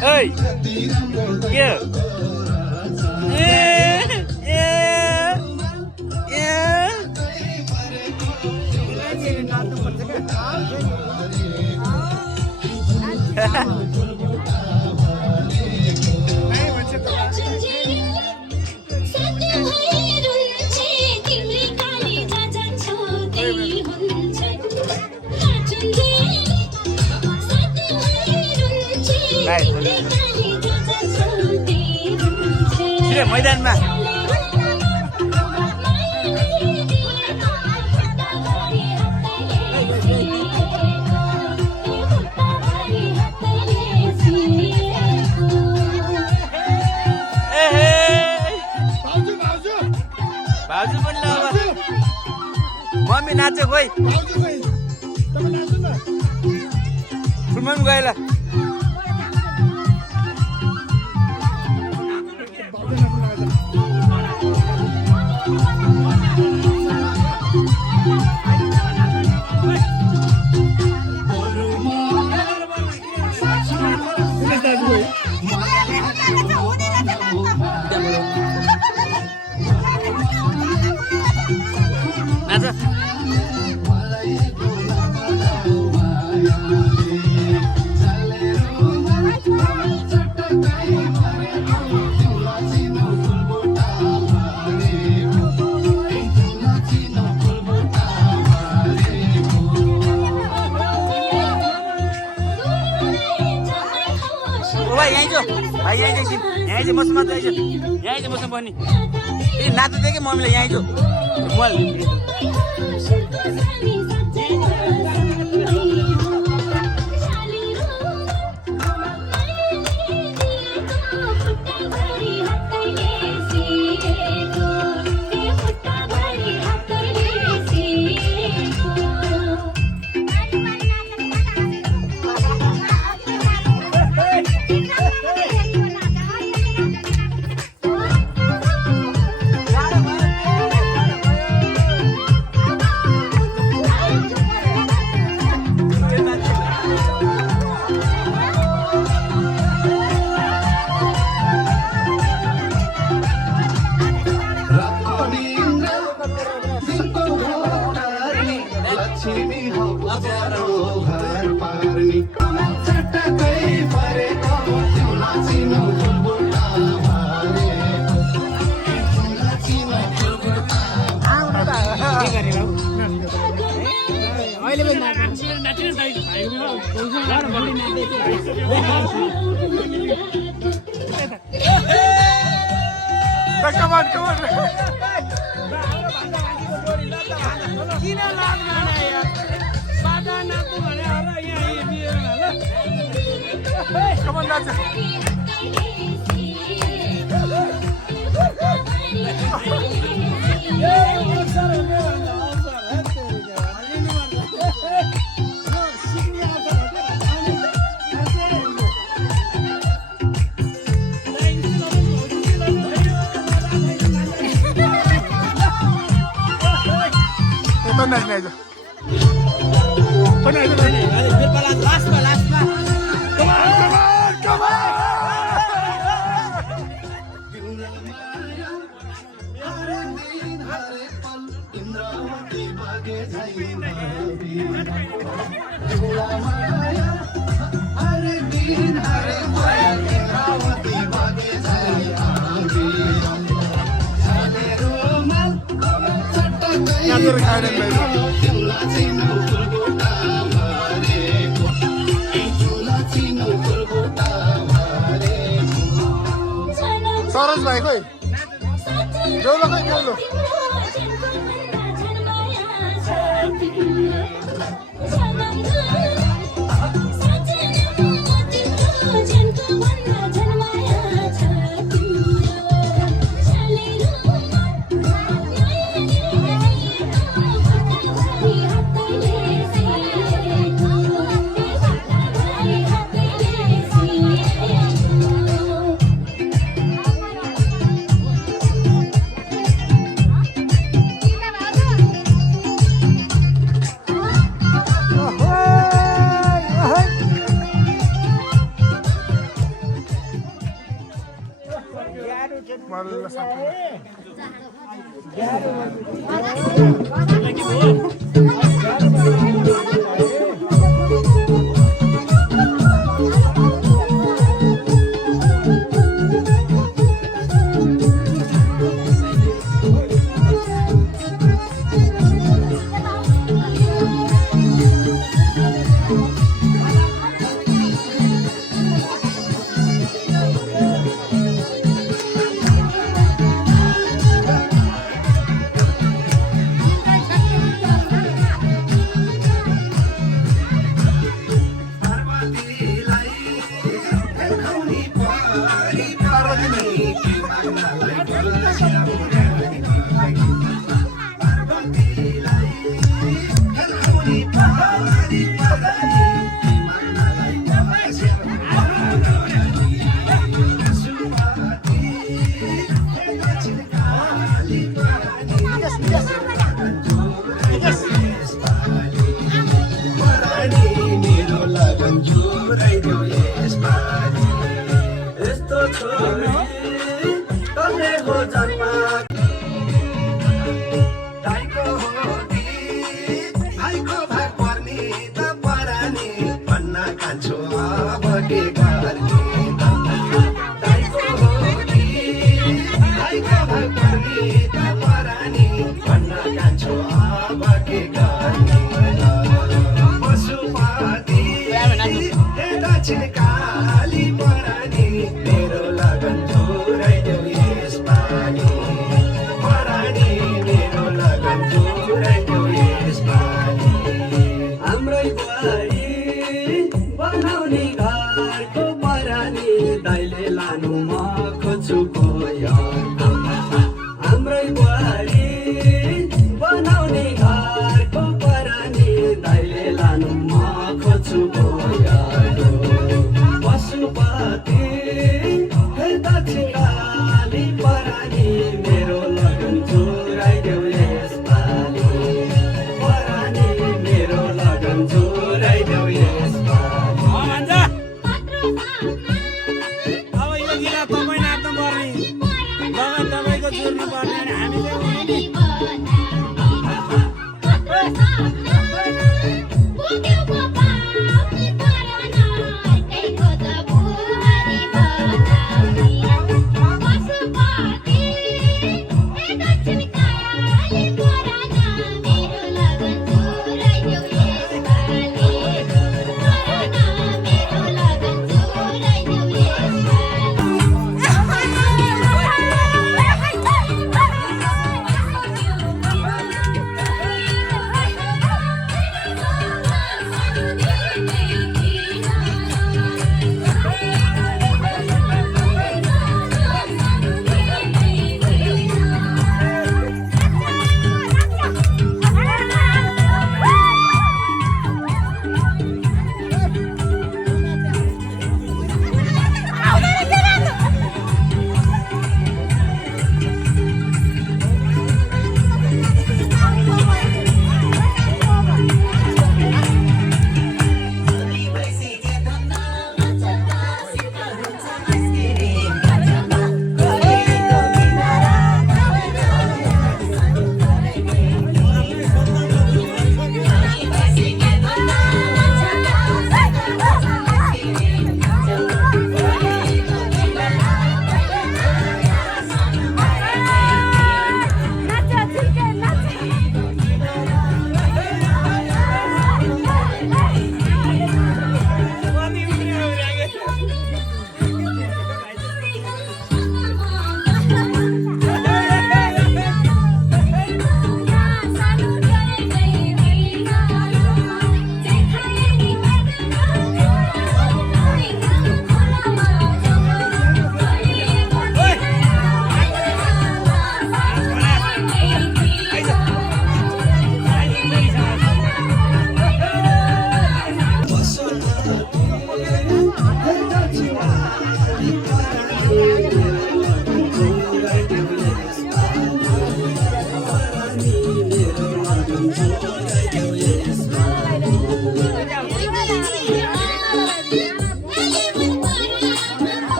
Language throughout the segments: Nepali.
Ơi, kia. Đây, मैदानमा भाउजू पनि ल मम्मी नाच्यो खोइ फुलमा पनि गएला भाइ यहीँ एकछिन यहाँ चाहिँ मसँग मात्र आइज यहाँ चाहिँ मसँग बन्ने ए नाच्नु दियो कि मम्मीले यहाँ जो Come on, come on. Come on, Naja. Naja, Naja. Last. Come on. भाइ खोइ बेहुलो खोइ बेहुलो बल्ल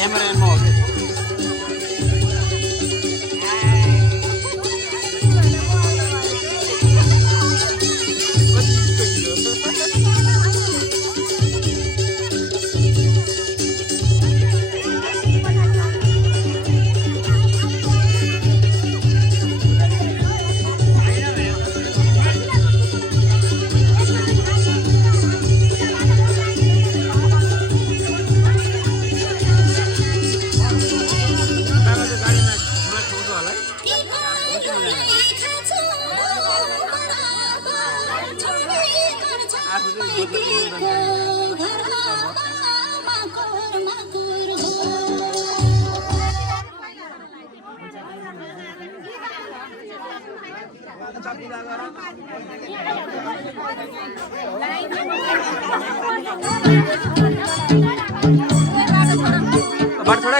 Camera mo.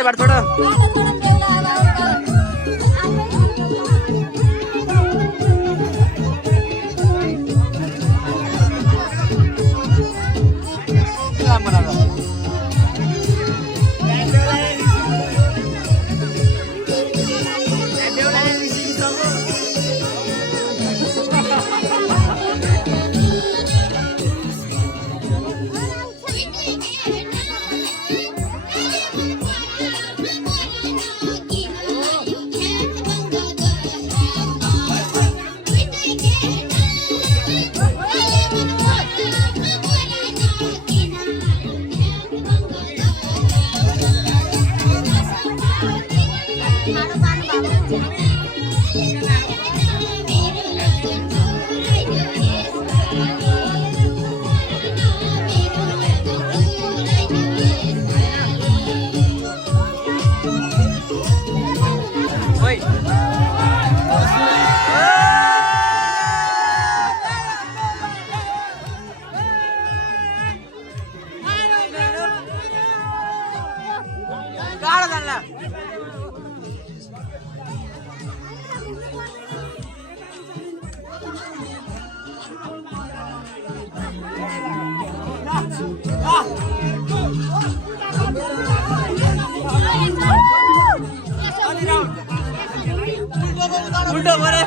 बाट छोड़ उल्टो भरे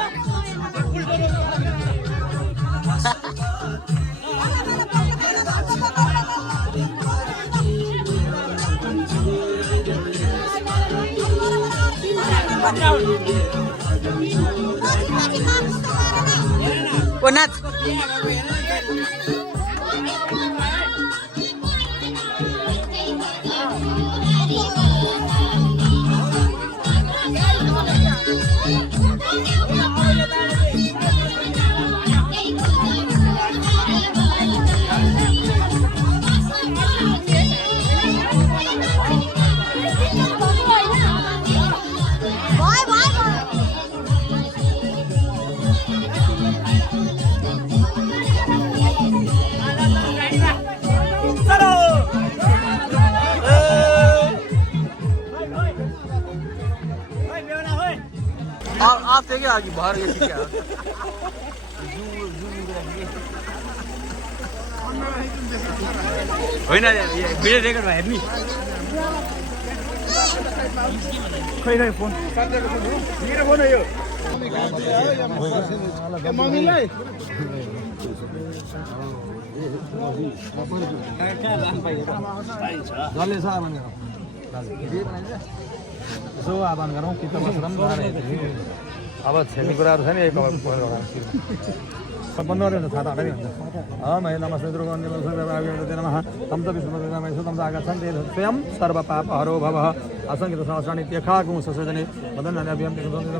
ओ नाच आप देखिए आगे बाहर ये क्या होइन भिडियो रेकर्ड भयो हेर्नु खै खै फोन मेरो फोन हो यो मम्मीलाई जसले छ यसो आह्वान गरौँ कि त अब छेर्ने कुराहरू छ नि एक बन्द गरेर थाहा हाल्दै हुन्छ महे नमस्ते नमः तम त विष्णुतम आगच्छन् ते स्वयं सर्वपापहरो भवः असङ्ख्यत सहस्राणि त्यखागुं ससजने मदन्नभ्यं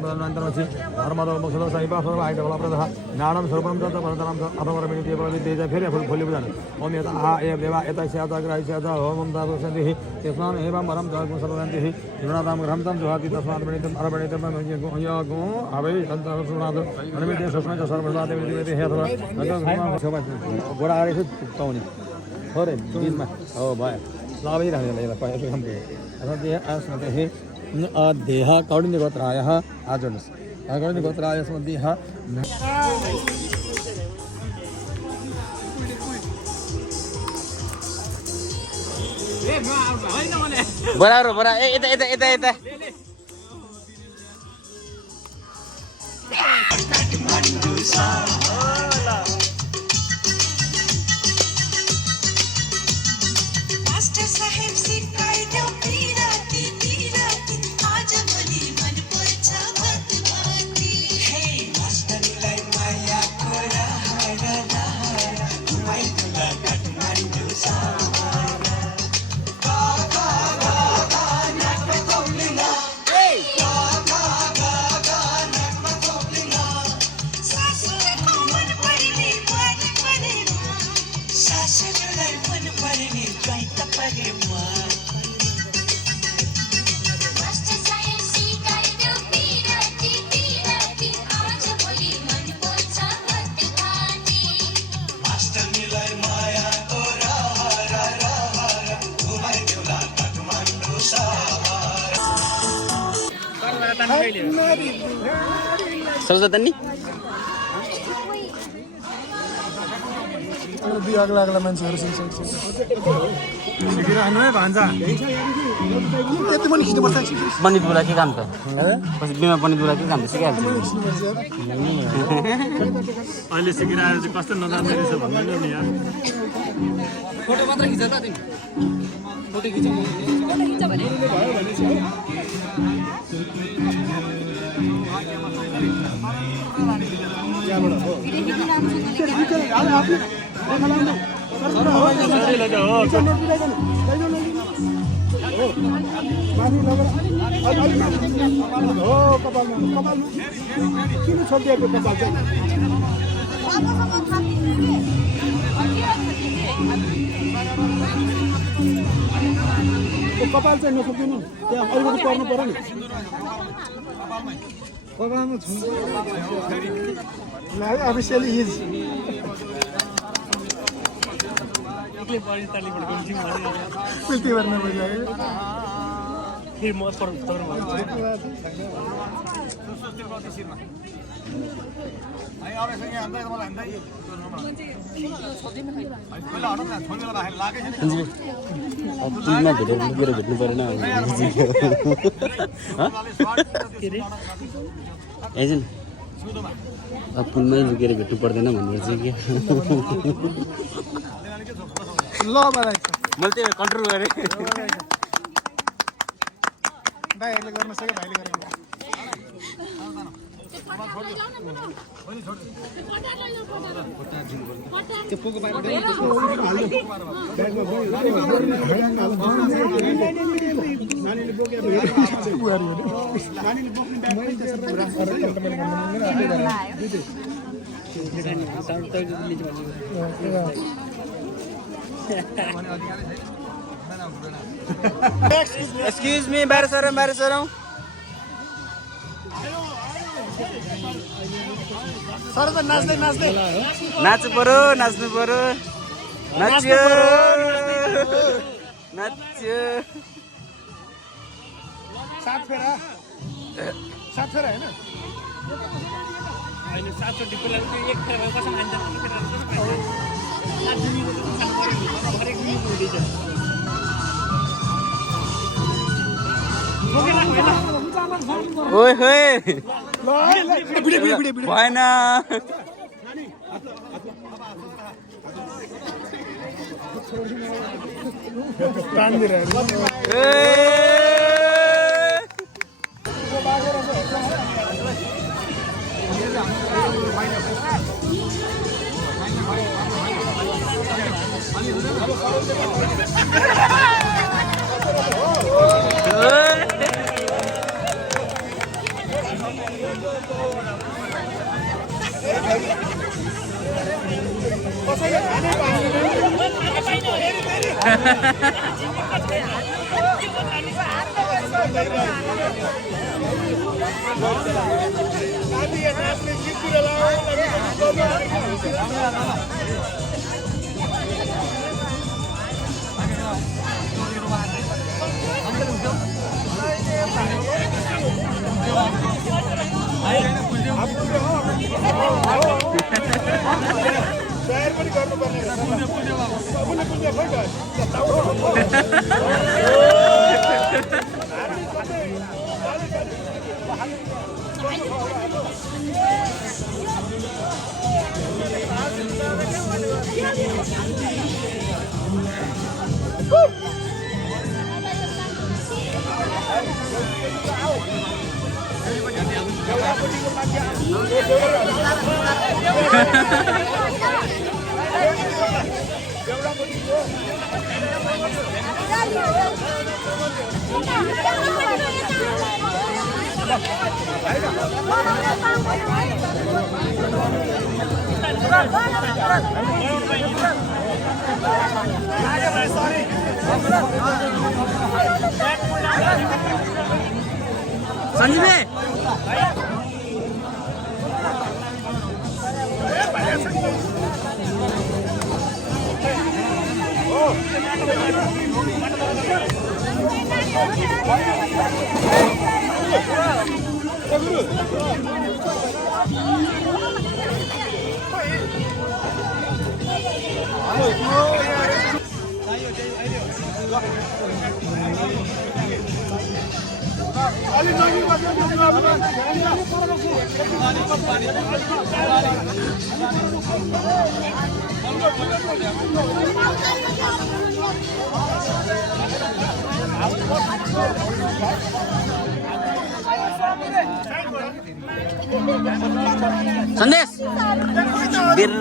मदनान्तरमसि धर्मदो मुखदो सहिबासो आयुधबलप्रदः ज्ञानं स्वरूपं तत् परतरं अपरमिति प्रविद्येज फेरि फुल्ली बुझान ओम यत आ एव देवा एतस्याग्रहिष्यत होमं दासन्तिः तेषाम् एवं वरं जगुं सर्वन्तिः गुणादां ग्रहं तं जुहाति तस्मात् प्रणीतम् अरपणितं यज्ञो अवै तन्तरसुणाद अनुमिते सस्मै च सर्वदा देवति हेतव गोडा गरेको पाउने थोरै बिचमा हो भयो लागिरहेको यसलाई यसो काम अस्मते देह कौडिन्य गोत्रायः आचर्नुहोस् कौडिन्य गोत्रायस्मद्देह बराबर बरा यता यता यता यता मास्टर साहेब सिकाइदेऊ पिराती पिराती आज भोलि मन पर्छ भतभती हे मास्टरलाई मायाको रहर रहर घुमाइदिउँला काठमाडौँ सर्छ त नि दुई अग्ला अग्ला मान्छेहरू सिकिरहनु है भान्जा यति पनि खिच्नुपर्छ पण्डित बुढा के काम त पछि बिमा पण्डित बुढा के काम त सिकाइहाल्छ अहिले सिकिरहेको चाहिँ कस्तो नजान्दो रहेछ भन्नु नि यार फोटो मात्र खिच त तिमी फोटो खिच भने किन छोडिदिएको कपाल चाहिँ कपाल चाहिँ नसकिदिनु त्यहाँ अलिकति पर्नु पर्यो नि कपालमा छुनु अफिसियली इज पिल्टी भर्न भइसक्यो पुलमा भेटेर भेट्नु परेन एजेन्ट अब पुलमै लुकेर भेट्नु पर्दैन भनेर चाहिँ के ल मलाई मैले त्यही कन्ट्रोल गरेँ भाइहरूले गर्न सक्यो भाइले गरेको एक्सक्युज मी बाहिर सरौँ नाच्दै नाच्दै नाच्नु पर्यो नाच्नु पर्यो नाच्यो नाच्यो सात फेरा होइन सातचोटि बोलाएको एक फेर कसम हान्छ ओए होए भएन संजीव संदेश बिर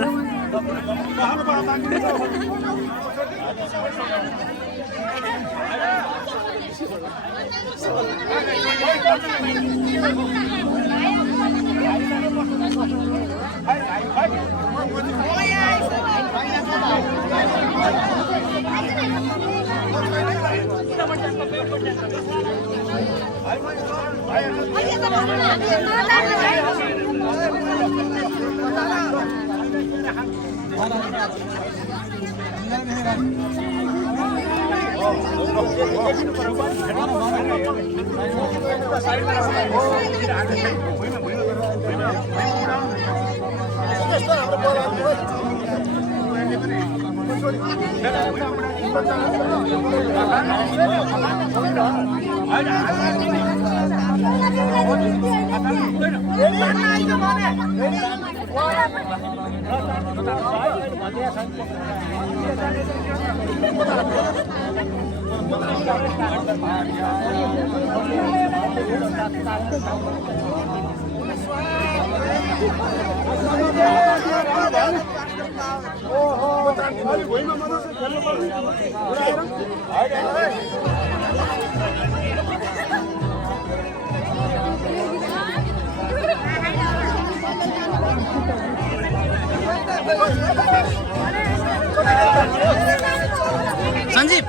संजीव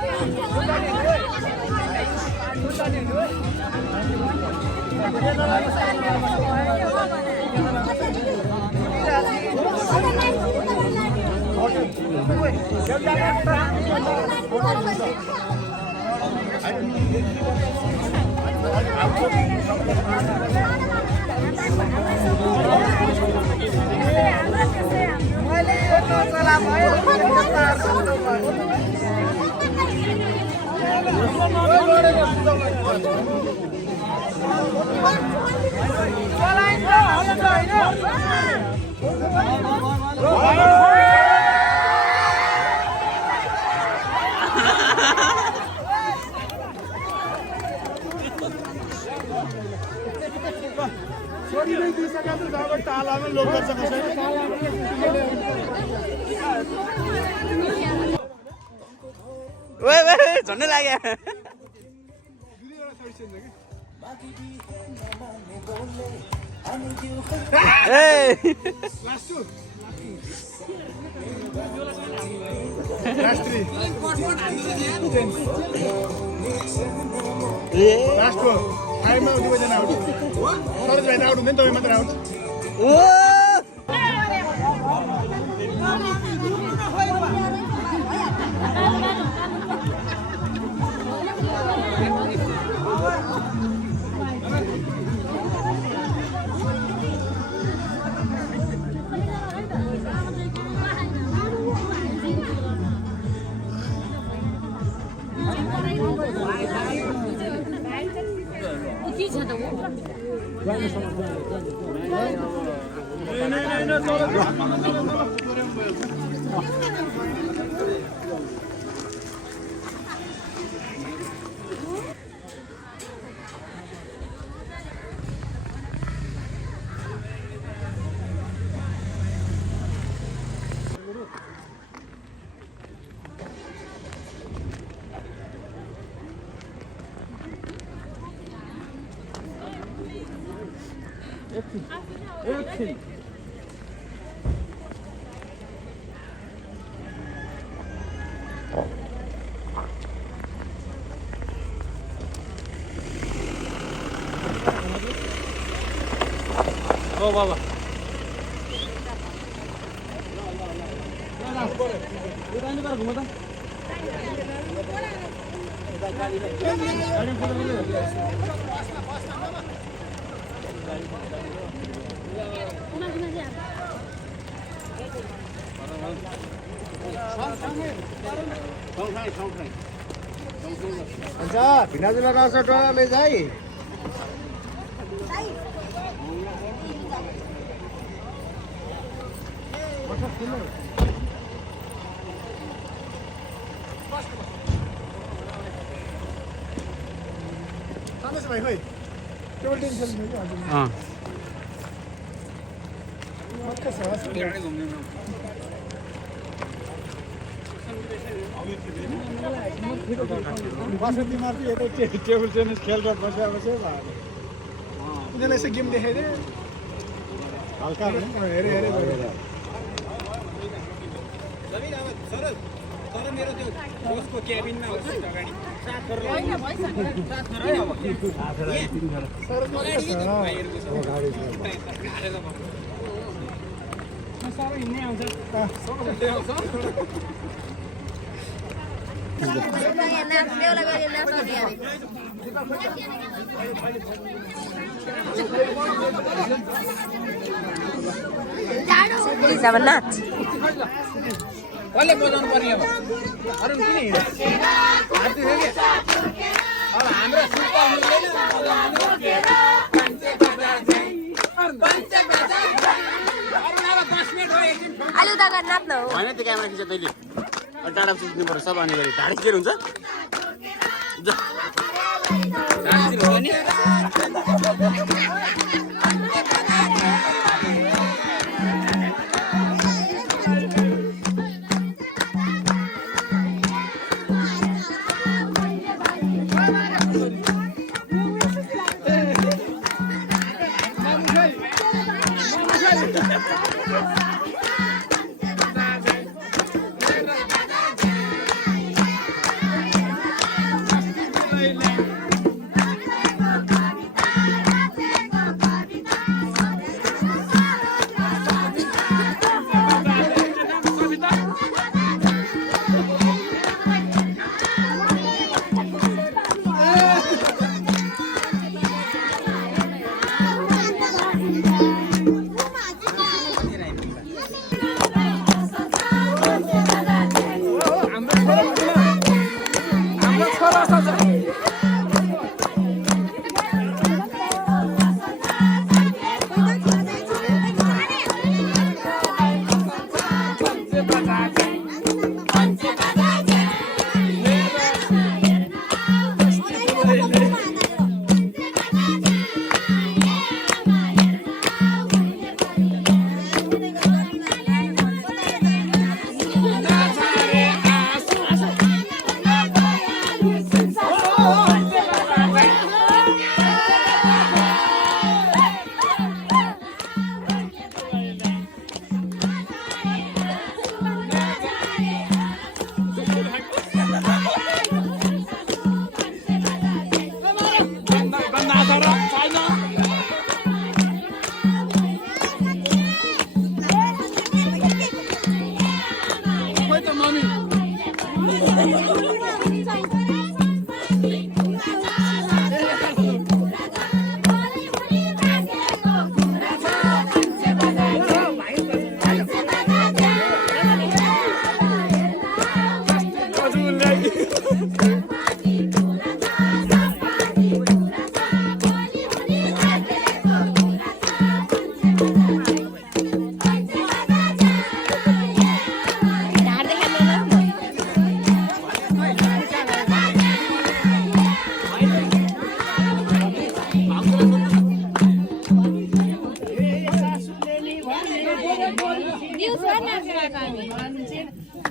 झन्डै लाग्यो एकछिन ओ बाबा अच्छा भिनाजुला रास टोलाले जाई सामने भाइ खोइ टेबल टेनिस खेल्नु कि हजुर अँ मक्कै छ बसन्ती माथि यतै टेबल टेनिस खेलेर बसेर बस्यो उनीहरूलाई यसो गेम देखाइदिए हल्का हेरे हेरे तर मेरो त्यो बसको क्याबिनमा होस् अगाडि साह्रो हिँड्नै आउँछ जगन्नाथ कसले बजाउनु पर्ने अब अरू किन हिँड्छ अब हाम्रो सुपर आलु जगन्नाथ न हो होइन त्यो क्यामेरा खिच्छ तैँले टाढा खिच्नु पर्छ सब अनि गरी ढाडी के हुन्छ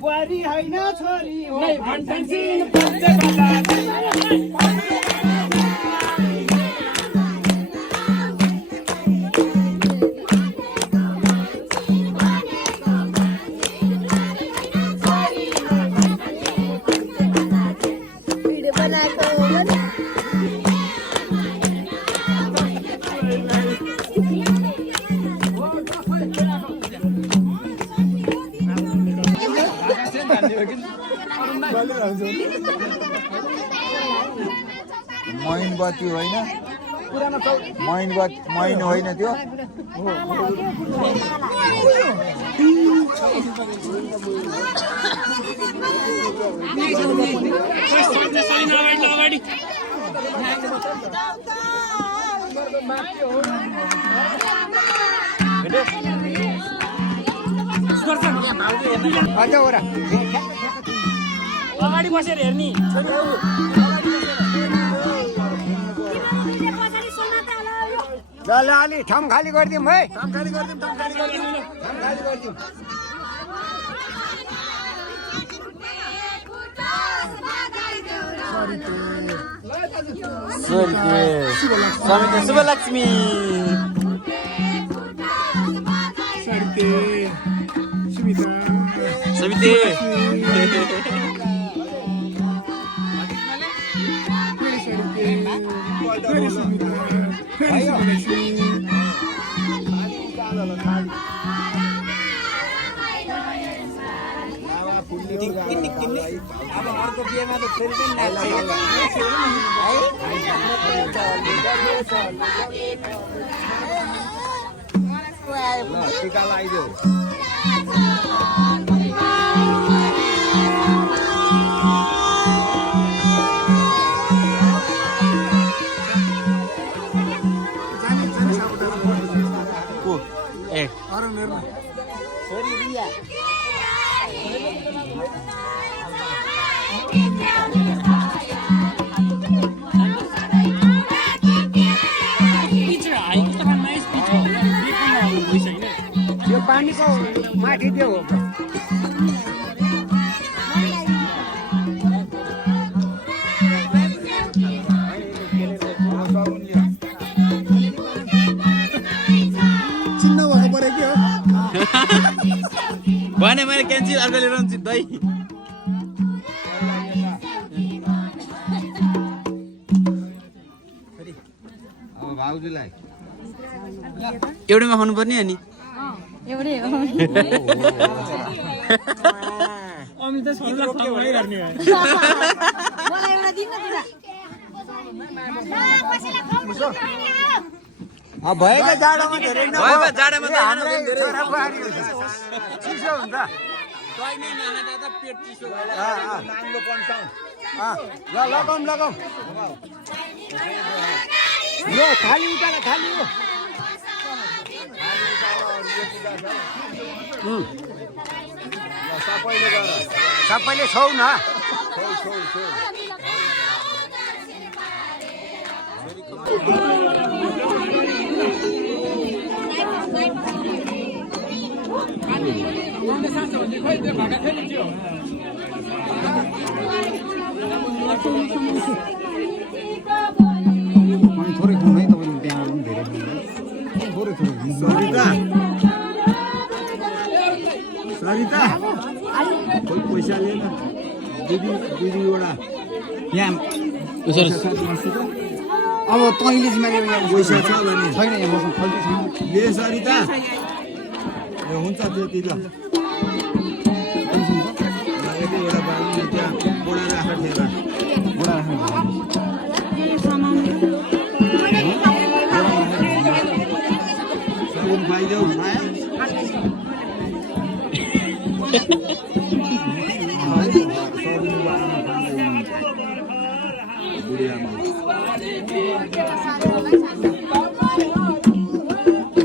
बुहारी होइन छोरी हो मैनबत्ती होइन मैन होइन त्यो अगाडि बसेर हेर्ने ल अलि ठाउँ खाली गरिदिउँ है ठाउँ खाली गरिदिउँ शुभलक्ष्मी समिति अब अर्को बिहेमा त फेरि पनि टिका लगाइदेऊ यो पानीको माथि त्यो हो चिन्न भन्नु पऱ्यो के हो भने मैले क्यान्सिल अर्को लिएर आउँछु दही अब भाउजूलाई एउटैमा खानु पर्ने अनि एउटै हो अमित छोरा के भइराख्ने हो मलाई एउटा दिन न भएको जाडोमा धेरै भयो जाडामा त हाम्रै छोरा बुहारी चिसो हुन्छ पेट चिसो ल लगाउँ यो थाली उठाएर थाली हो सबैले छौ न थोरै खाउँ है तपाईँले त्यहाँ पनि धेरै थोरै सरिता खोइ पैसा लिएन दुईवटा यहाँ अब तैँले चाहिँ पैसा छ भने छैन यहाँ मसँग खल्ती छैन ले सरिता ए हुन्छ त्यति ल एउटा बाल्नु त्यहाँ बोडा राखेर ठेला बोडा राख्नु साबुन खाइदेऊ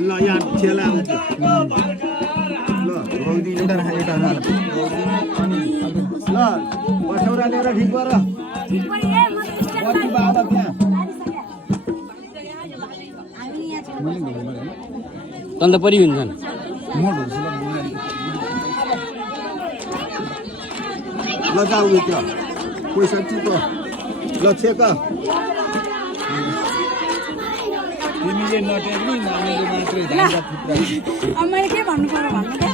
ल यहाँ ठेला आउँछ ल रौदी एउटा ल बसौरा लिएर ठिक गर बत्ती बाबा त्यहाँ तन्द परि हुन्छन् ल जाऊ त्यो पैसा चितो ल छेक तिमीले नटेर्ने नानीले मात्रै धान्दा थुप्रा मैले के भन्नु पर्यो भन्नु त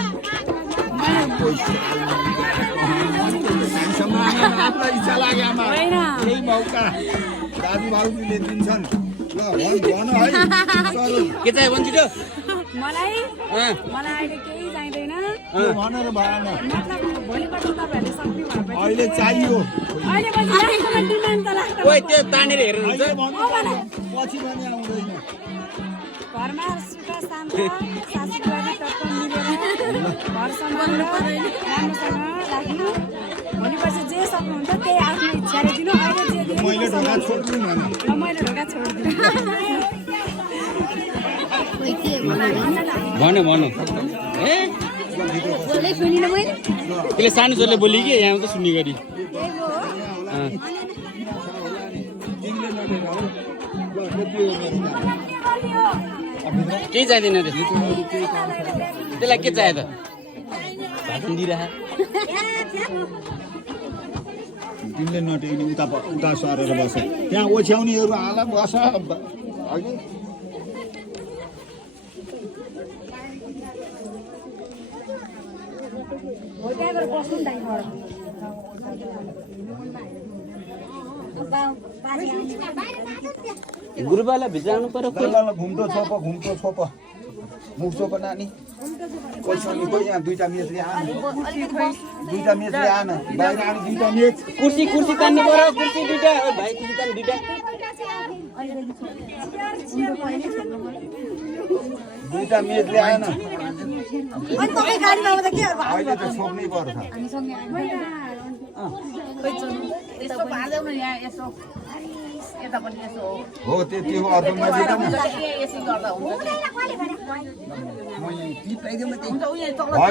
सम्मान आफूलाई इच्छा लाग्यो आमा यही मौका दाजुभाउजूले दिन्छन् ल भन है स्वरूप के चाहियो भन्छ त्यो मलाई अहिले केही चाहिँदैन त्यो भनेर भएन मतलब भोलिपल्ट तपाईँहरूले सक्ने भएपछि अहिले चाहियो अहिले पछि लास्टमा डिमान्ड त लाग्छ ओइ त्यो तानेर हेर्नुहुन्छ पछि पनि आउँदैन घरमा सुख शान्त सासुबुवाले टक्क मिलेर घर सम्हालेर राम्रोसँग राख्नु भोलिपछि जे सक्नुहुन्छ त्यही आफ्नो इच्छाले दिनु अहिले जे दिनु मैले ढोका छोड्नु भने मैले ढोका छोडिदिनु भन ए त्यसले सानो छोरीले बोली कि यहाँ त सुन्ने गरी केही चाहिँदैन त्यसलाई के चाहियो त भाषण दिइरह तिमीले नटेक्ने उता सरेर बस त्यहाँ ओछ्याउनेहरू आला बस अघि गुरुबालाई भिजाउनु पर्यो घुम्टो छोप मुख छोप नानी कोही यहाँ दुईटा मेचले आन बाहिर आउनु दुईटा मेच कुर्सी तान्नु पर्यो कुर्सी दुईटा भाइ कुर्सी तान्नु दुईटा दुईटा मेचले आएन अहिले त छोप्नै पर्छ हो त्यो अर्को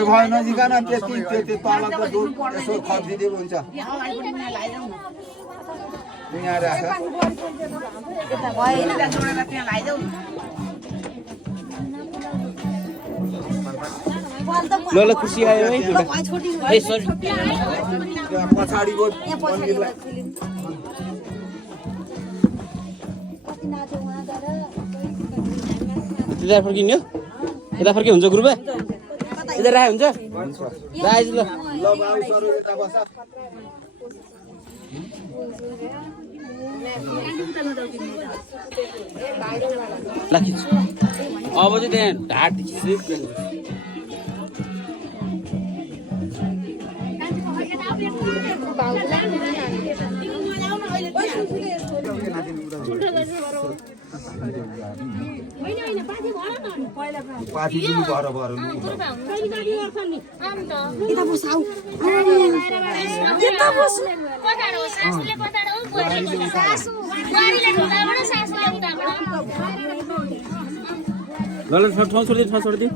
भयो नजिकन त्यति त्यो तलको दुध यसो खर्चिदिएको हुन्छ यहाँ राख ल खुसी आयो है ए सरी पछाडिको मन्दिरलाई यता फर्किने हो यता फर्के हुन्छ गुरुबा यता राखे हुन्छ राज ल ल बाबु सर यता बस ल खिच अब चाहिँ त्यहाँ ढाड खिच्दै पाथी पनि घर भएर ल ठाउँ छोडिदियो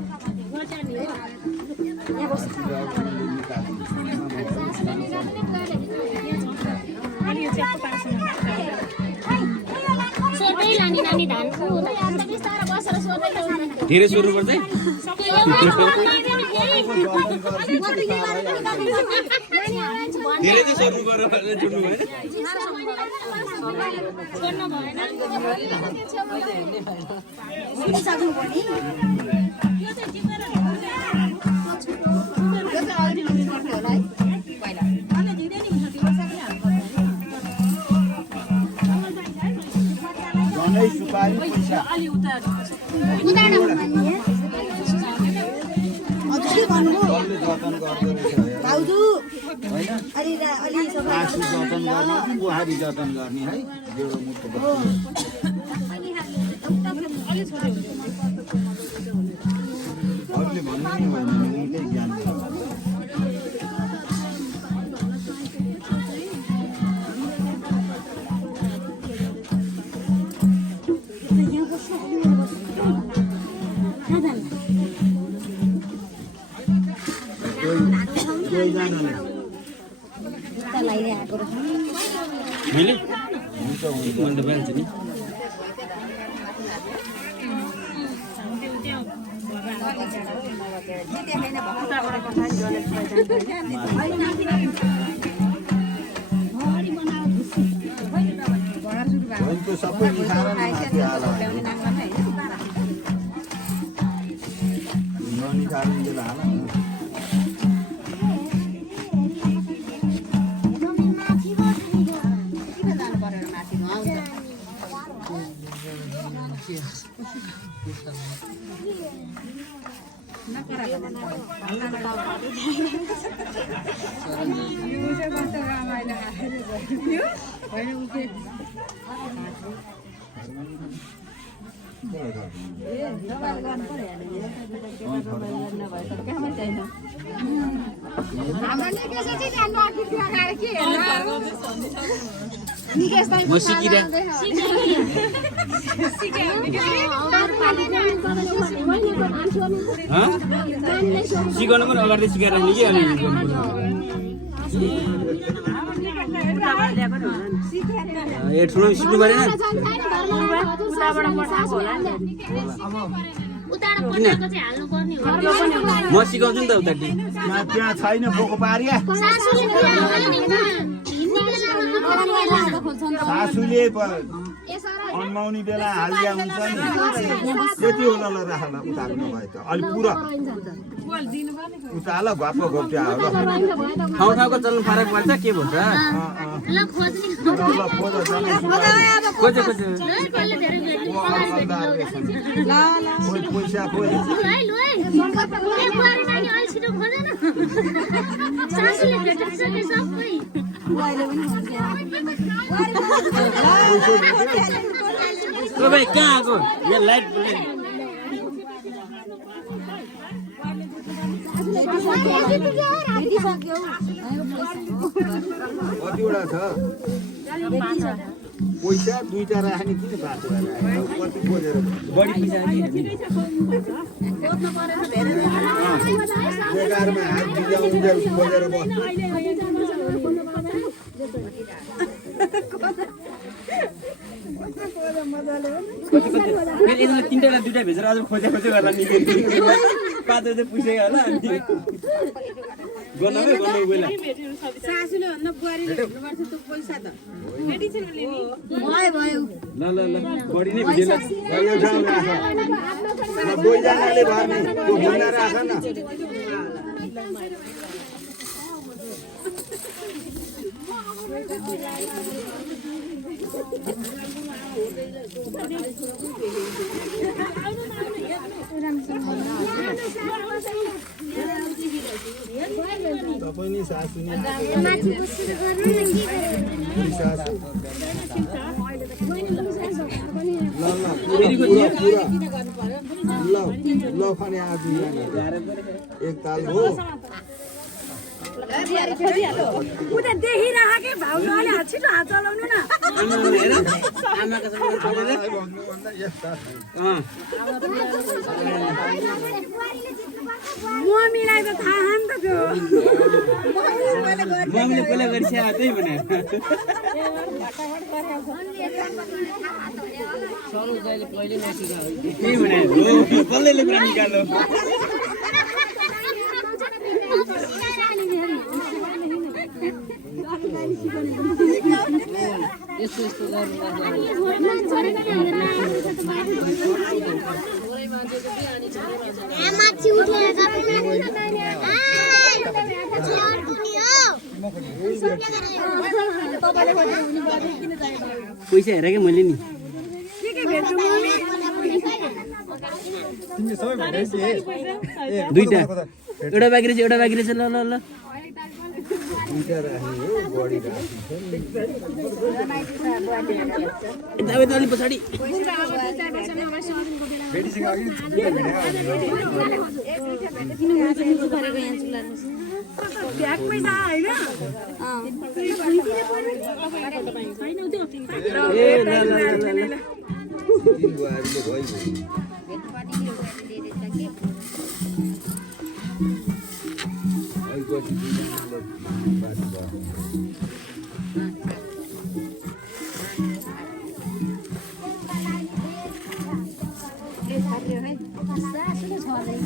धेरै सोध्नु पर्छ धेरै चाहिँ सोध्नु पर्यो छुट्नु भएन सुपारी पैसा आँसु जतन गर्ने कि बुहारी जतन गर्ने है जेडो मुखको अरूले भन्नु नि होइन उनकै ज्ञान मैले मैले त बाल्छु नि सबै ननिखाएर सिकाउनु पनि अगाडि सिकाएर राख्ने कि अनि ए ठुलो सिक्नु परेन म सिकाउँछु नि त उता त्यहाँ छैन बोको पारिया सासूले अन्माउने बेला हालिया हुन्छ नि त्यति होला ल राख ल उतार्नु नभए त अलि पुरा उता ल घपको घोप्ट्या हो ल ठाउँ ठाउँको चल्नु फरक पर्छ के भन्छ ल खोज जाने खोजे खोजे खोइ पैसा खोइ ओ भाइ कहाँ आएको यहाँ लाइट कतिवटा छ पैसा दुईटा राख्ने किन पाँचवटा राख्ने कति खोजेर बढी पैसा बेकारमा हात बिजाउन्जेल खोजेर बस्नु फेरि यसमा तिनवटा दुईटा भेजेर अझ खोजे खोजे गरेर निस्कियो पाँचवटा चाहिँ पुगिसक्यो होला अनि गर्नमै गर्नु बेला सासूले भन्दा बुहारीले भेट्नुपर्छ त्यो पैसा त मेडिसिन लिने भयो ल ल ल बढी नै भिडियो दुईजनाले भर्ने त्यो भुइँमा राख न तपाईँ नि सासू नि सासू ल खाने आज एक ताल हो उता देखिराखे भाउजूले छिटो हात चलाउनु न मम्मीलाई त थाहा नि त त्यो मम्मीले पहिला गरिसक्यो त्यही भने त्यही भने कसले कुरा निकाल्यो यस्तो यस्तो पैसा हेर क्या मैले नि दुईटा एउटा बाँकी रहेछ एउटा बाँकी रहेछ ल ल ल यता अलि पछाडि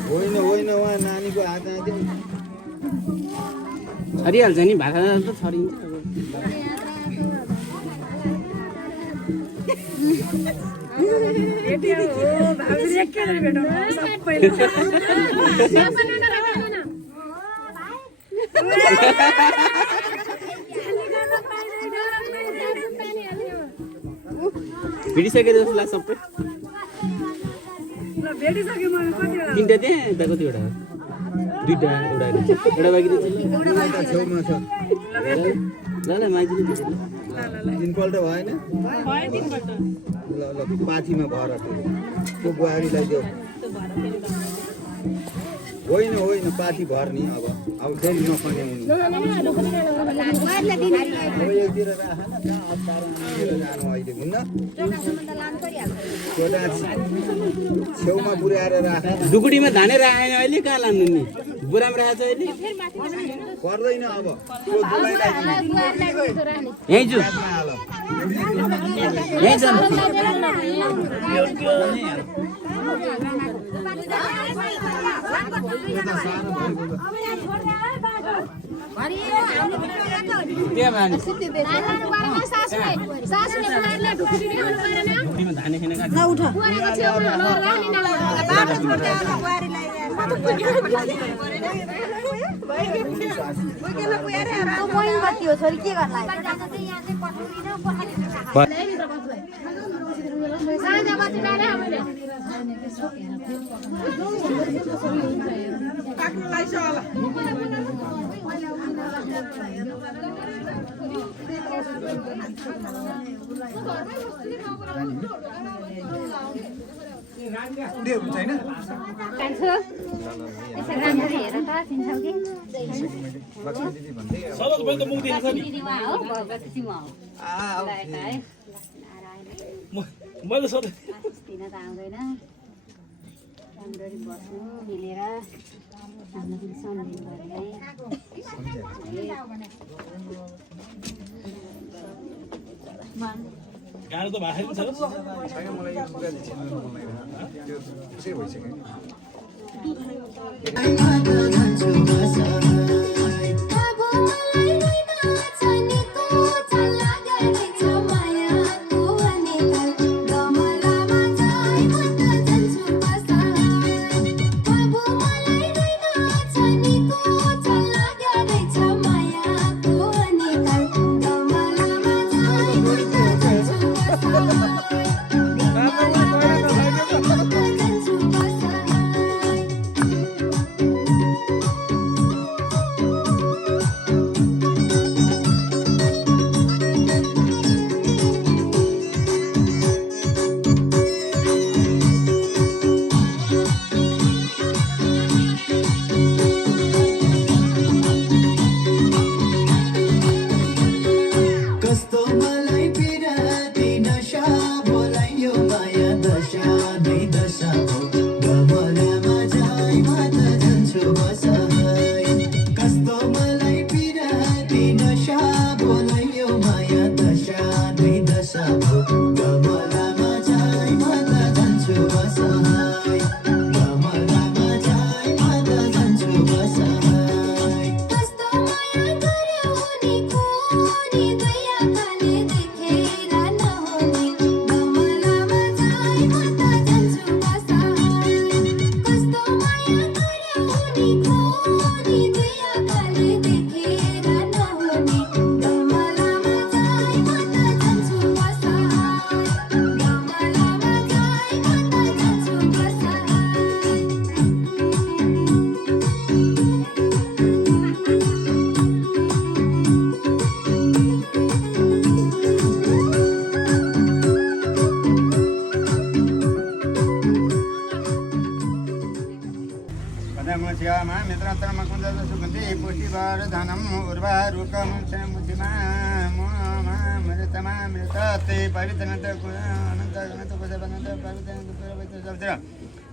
होइन होइन उहाँ नानीको हात छरिहाल्छ नि भाषा त छरिन्छ भिडिसके जस्तो लाग्छ सबै ल भेटिसक्यो मैले कतिवटा तिनटा त्यहाँ यता कतिवटा दुईटा एउटा बाँकी रहेछ छेउमा छ ल ल माइदिनु तिनपल्ट भएन भयो तिनपल्ट ल ल पाथीमा भएर त्यो बुहारीलाई त्यो होइन होइन पाथी भर्ने अब फेरि नखने हुने एकतिर राख न कहाँ अप्ठ्यारो जानु अहिले हुन्न छोटा छेउमा पुर्याएर राख दुकुडीमा धानेर आएन अहिले कहाँ लानु नि बुराम राखेको छ अहिले पर्दैन अब त्यो दुलाइलाई यहीँ छु यहीँ छ धाने खाने छोरी के गर्ला मैले सोधेँ दिन त आउँदैन राम्ररी बस्नु मिलेर हाम्रो पनि सम्झिनु गाह्रो त भएको छैन छैन मलाई यो कुरा चाहिँ चिन्नु मन लागिरहेको त्यो त्यसै भइसक्यो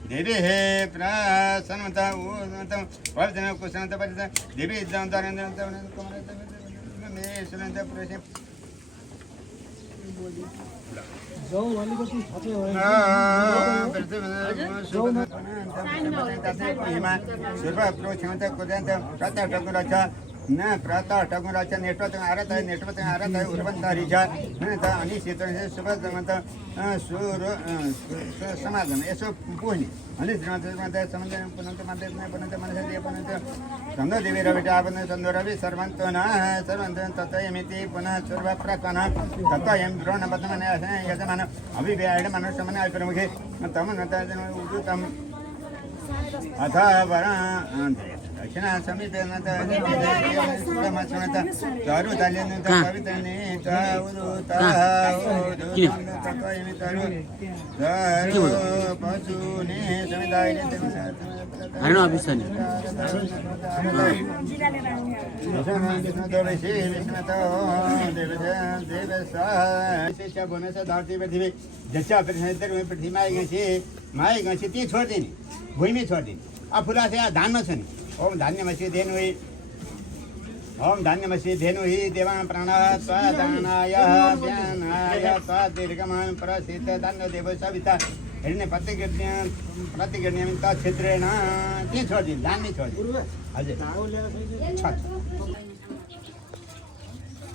देवी हे प्रसन्नता वर्धन कुशलता परिता देवी जंतारंद न प्रातः टकुराच्या नेटवत आरत आहे नेटवत आरत आहे उर्वंत हरिजा आणि शीतळ सुबत सूर समाधान यसो पोहणे आणि श्रीमंत संबंध पुनंत मानत नाही पुनंत मनसे पुनंत संध देवी रवी आपण संध रवी सर्वंत न सर्वंत तत्वयमिति पुनः सर्व प्रार्थन तत्वयं द्रोण बद्धमने यजमान अभिव्याड मनुष्यमने प्रमुखे तमनत उदुतम अथ वरा दक्षिण समीपे चारु ताल्यन कवितने पशुने समुदाय जसं पृथ्वी माय गशी ती छोडिदिने भुइँमै छोडिदिने अब फुला चाहिँ धानमा छ नि ओम धान्यमसी धेनुहि ओम धान्यमसी धेनुहि देवा प्राण स्वदानाय ज्ञानाय दीर्घमान प्रसिद्ध धान्य देव सविता हेर्ने प्रतिगण्य क्षेत्रेण के छोडिदिनु धान्य छोडिदिनु हजुर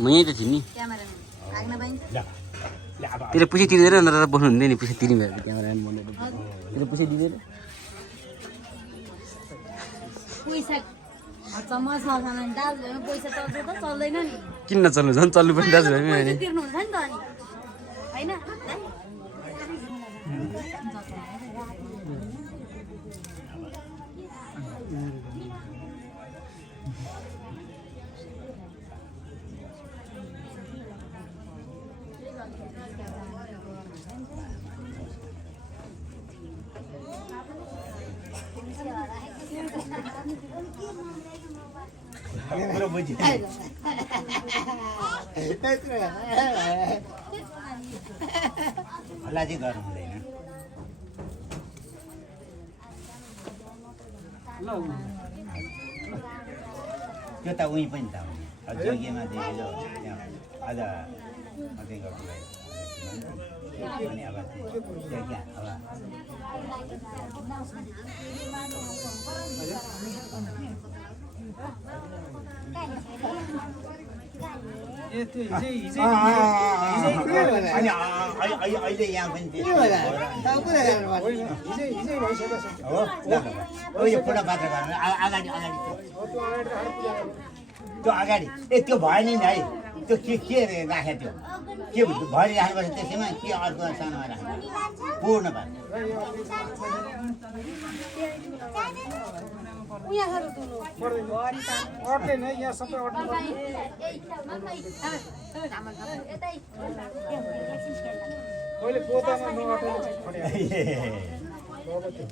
म यहीँ त छु नि तेरो पैसा तिर्दैन न त बोल्नु हुँदैन नि पैसा तिर्नु भयो क्यामेराम्यान भनेर तेरो पैसा दिँदैन पैसा खर्चमा छ भने दाजुभाइमा पैसा चल्छ त चल्दैन नि किन नचल्नु झन् चल्नु पनि दाजुभाइमा पैसा तिर्नुहुन्छ नि त अनि हैन कुरो बुझ्यो हल्ला चाहिँ गर्नु हुँदैन त्यो त उहीँ पनि त जोगीमा देखेको आज अझै गर्नु अनि अब त्यो क्या अब अहिले यहाँ पनि यो फोटो पात्र गर्नु अगाडि त्यो अगाडि त्यो भएन नि है त्यो के राख्यो त्यो के भरि राख्नुपर्छ त्यसैमा के अर्को सानोमा राख्नु पूर्ण भयो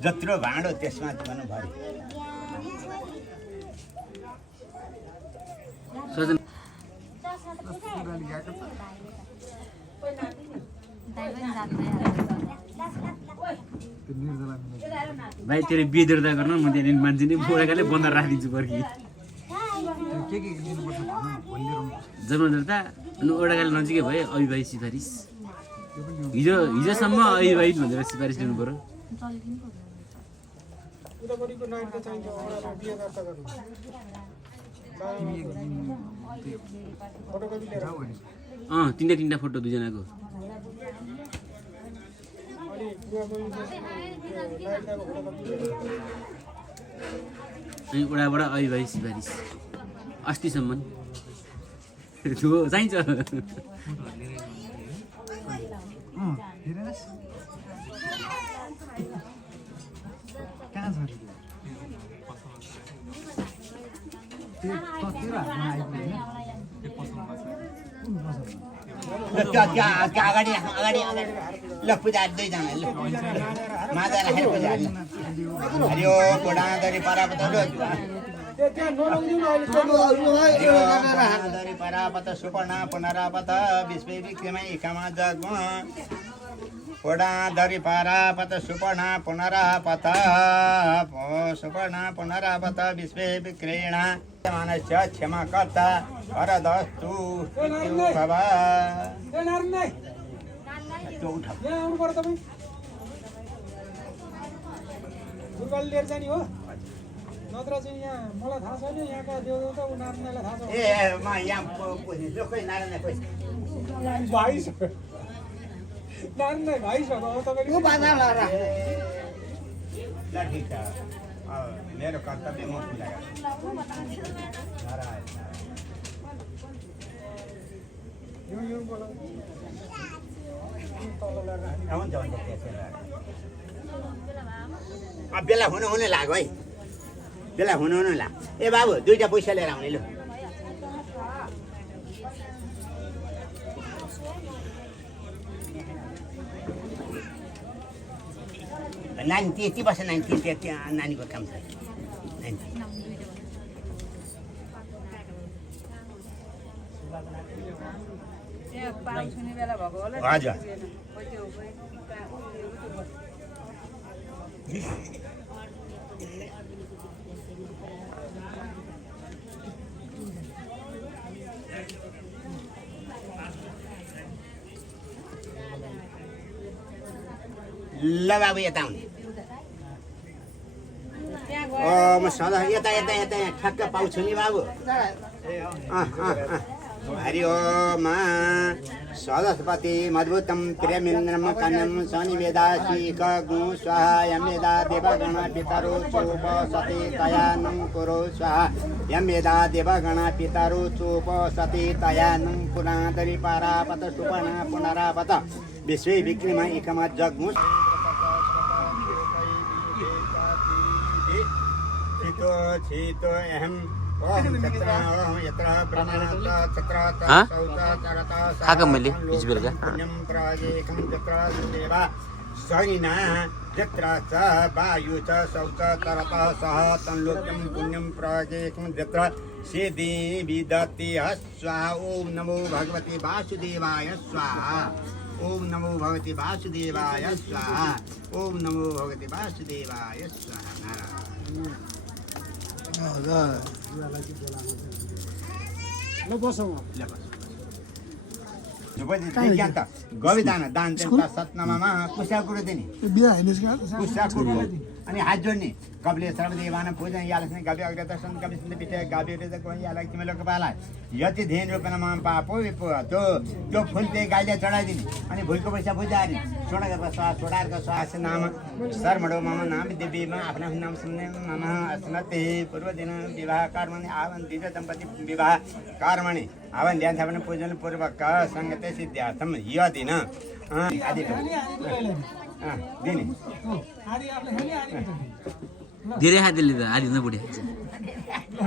जत्रो भाँडो त्यसमा भन्नु भरि भाइ तेरो बिहे दर्ता गर्न म त्यहाँनिर मान्छे नै बोराकाले बन्द राखिदिन्छु पर्खि जन्म दर्ता अनि ओडाकाले नजिकै भयो अभिभावी सिफारिस हिजोसम्म अभिभावित भनेर सिफारिस लिनु पर्यो तिनवटा फोटो दुईजनाको अनि ओडाबाट अभिभावी सिफारिस अस्तिसम्म चाहिन्छ अगाडि ल पूजा दुईजना माझा राखेर पूजा हरिओ कोडादरी परापत परापत सुपर्णा पुनरापत विश्व विक्रमै एकामा जग्म कोडादरी परापत सुपर्णा पुनरापत विश्व विक्रेणा मानस्य क्षमा कर्ता वरदस्तु भवा त्यो उठा लिएर जाने हो नत्र चाहिँ यहाँ मलाई थाहा छैन यहाँका देवदेवता उनीहरूलाई थाहा छ ए म यहाँ पुग्ने लोकै नारायण खोइ भाइ छ नारायण भाइ छ अब तपाईँले ल ठिक छ मेरो कर्तव्य म पूजा गर्छु नारायण यो बोला हुन्छ हुन्छ अब बेला हुनु लाग्यो है बेला हुनु लाग्यो ए बाबु 2टा पैसा लिएर आउने लु नानी त्यति बस्छ नानी त्यति नानीको काम छ हजुर ल बाबु यता आउने म सधैँ यता यता यता ठ्याक्क पाउँछु नि बाबु हरि ओम सरस्वती मद्भुतं प्रियमिन्द्रं कन्यं सनिवेदाशीक गु स्वाहा यं वेदा देवगण पितरो चोपसते तयानं कुरु स्वाहा यं वेदा देवगण पितरो चोपसते तयानं पुरादरि पारापत सुपना पुनरापत विश्वे विक्रिम एकम जग्मु छितो अहम खाएको मैले बिच बेलुका शयिना यत्र च वायु च शौच तरतः सह तन्लोक्यं पुण्यं प्रजेकं यत्र सिद्धि विदति स्वाहा ओम नमो भगवते वासुदेवाय स्वाहा ओम नमो भगवते वासुदेवाय स्वाहा ओम नमो भगवते वासुदेवाय स्वाहा ल बसौँ गविदान दान सतनामा कुसा कुरो दिने कुसा कुरो अनि हात जोड्ने कपिले सर्वदेवान पूजन यालस्ने गव्य अग्रदर्शन कवि सुन्दर पिठे गाव्य रेज कोही यालाई तिमीले कपाला यति धेन रूपमा म पापो विपो त्यो फुल चाहिँ गाईले चढाइदिने अनि भुलको पैसा बुझाइदिने सोडाको स्वास छोडारको स्वास नाम शर्मडो मम नाम देवीमा आफ्नो नाम सुन्ने मम अस्मते पूर्व दिन विवाह कर्मणि आवन दिव्य दम्पति विवाह कर्मणि आवन ध्यान थापन पूजन पूर्वक संगते सिद्ध्यार्थम य दिन आदि दिने धेरै हातले त आदि न बुढी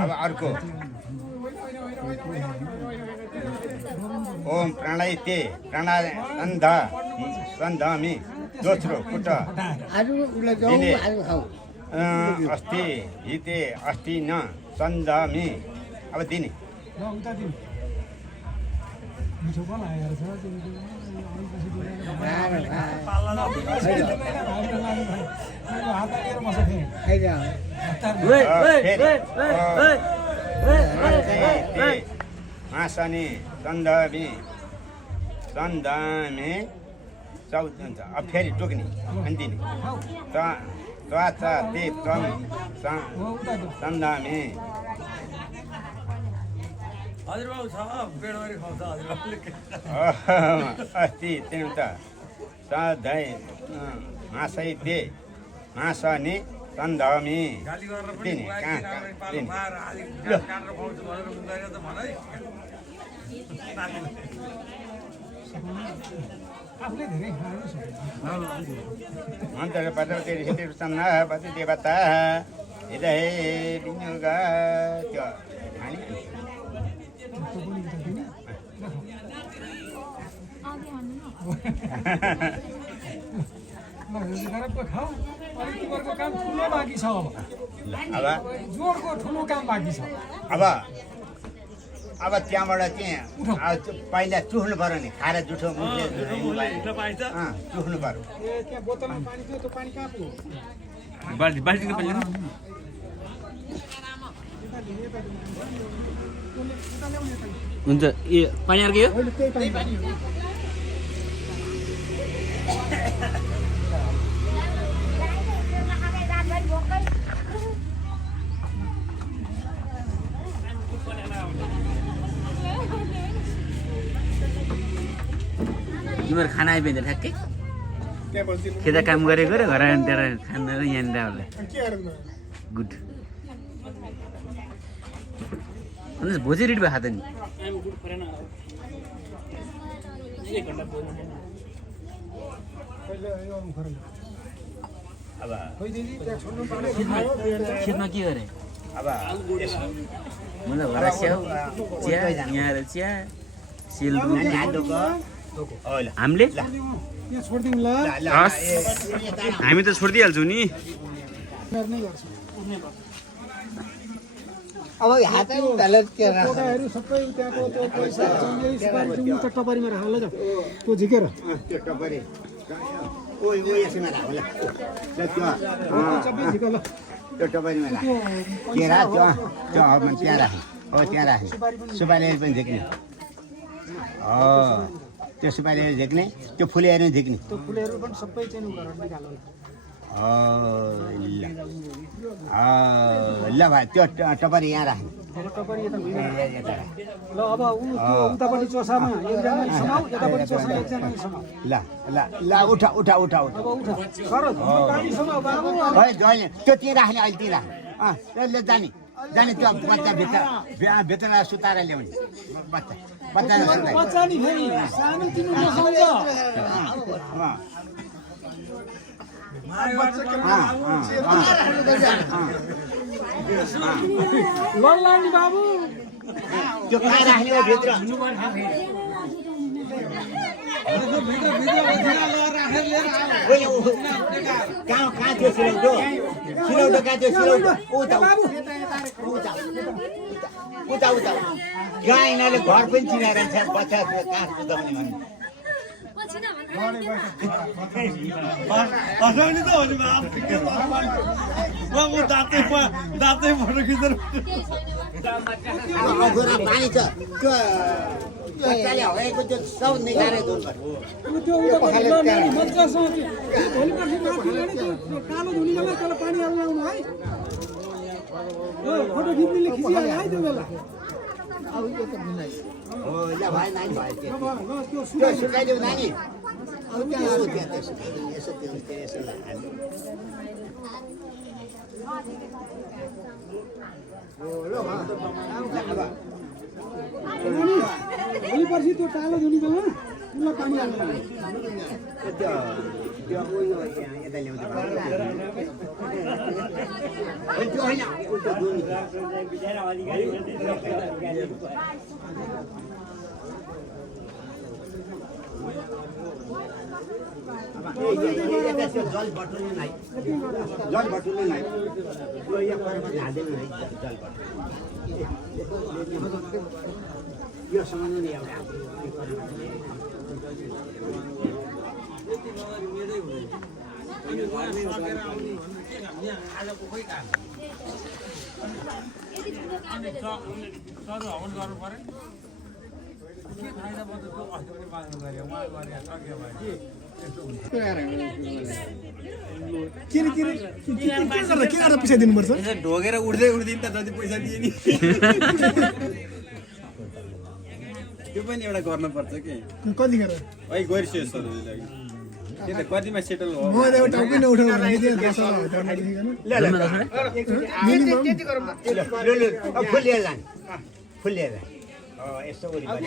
अब अर्को ओम प्रणय ते प्रणय सन्धमी दोस्रो पुट अस्ति हिते अस्ति न सन्धमी अब दिने मासनी सन्धमी सन्धमी चौध अब फेरि टोक्ने अनि दिने त्वाचा ते त्वम सन्धमी अस्ति त्यही त सधैँ मासै दे मासनी सन्धमी दिने कहाँ दिने मन्त्र पदवती ऋषिसन्न पति देवता हृदय विनियोग त्यो खाऊ अनि तिमीहरूको काम ठुलो बाँकी छ अब जोडको ठुलो काम बाँकी छ अब त्यहाँबाट चाहिँ पहिला चुख्नु पर्यो नि खाएर जुठो चुख्नु पर्यो त्यहाँ बोतलमा पानी थियो त्यो पानी कहाँ पुग्यो बाल्टी बाल्टी हुन्छ ए पानी अर्कै हो तिम्रो खाना आइपुग्यो ठ्याक्कै त्यहाँ बस्दिनु खेत काम गरेको र घर आएर खाना यहाँनिर होला के गर्नु गुड अन्त भोजै रेडी भएको त नि खेतमा के गरे मतलब घर स्याउ चिया यहाँ चिया सेलरोटी हामीले यहाँ छोडिदिउँ ल हामी त छोडिदिइहाल्छौँ नि गर्ने गर्छु अब हातै उतालेर के राख्छ कोठाहरू सबै त्यहाँको त्यो पैसा जङ्गली सुपारी चाहिँ उता टपरीमा राख ल त्यो झिकेर त्यो टपरी ओ यसैमा राख ल सबै झिक ल त्यो टपरीमा राख केरा त्यो त्यहाँ राखेँ हो त्यहाँ राखेँ सुपारीहरू पनि झिक्ने त्यो सुपारीहरू झिक्ने त्यो फुलेहरू झिक्ने त्यो फुलहरू पनि सबै चाहिँ गरेर निकाल्नु ल भाइ त्यो टपरी यहाँ राख्ने टपरी यता ल अब ऊ त्यो उतापट्टि चोसामा एकजनाले समाउ यतापट्टि चोसामा एकजनाले समाउ ल ल ल उठा उठा उठा उठा अब उठा सर गाडी समाउ बाबु है जहिले त्यो त्यहीँ राख्ने अहिले त्यहीँ राख्ने ल जाने जाने त्यो बच्चा भित्र सुताएर ल्याउने बच्चा बच्चा नि फेरि सानो तिम्रो नसम्झ लल्ला नि बाबु त्यो कहाँ राख्ने हो भित्र कहाँ थियो सिलौटो सिलौटो कहाँ थियो सिलौटो उता उता उता कहाँ यिनीहरूले घर पनि चिनाएर बच्चा कहाँ कुदाउने भन्ने हँसाउने त हो नि दाँतै फोटो खिचेर अघोरा पानी छ त्यो बच्चाले हगाएको त्यो सब निकालेर मजासँग भोलि पर्सि कालो धुनीलाई त्यसलाई पानी हाल्नु लाउनु है फोटो खिच्नेले खिचिहाल्यो है त्यो बेला भाइ नानी भयो त्यो त्यो सुकाइदेऊ नानी अब त्यहाँ अरू त्यहाँ त्यो सुकाइदेऊ यसो त्यो यसो हाल्नु भोलि पर्सि त्यो कालो धुनी बेला उसलाई पानी हाल्नु त्यो उयो यता ल्याउँदा त्यो होइन त्यो धुनी जल बटुल्ने नै जल बटुल्ने नै यो यहाँ पर हाल्दैन है जल बटुल्ने यो सामान नै एउटा के गरेर पैसा दिनुपर्छ ढोगेर उड्दै उड्दिन त जति पैसा दिए नि त्यो पनि एउटा गर्नुपर्छ कि कति गरेर है गरिसक्यो सर त्यो त कतिमा सेटल हो म त एउटा पनि उठाउँ फुलिएर लाने फुलिएर यसो वरिपरि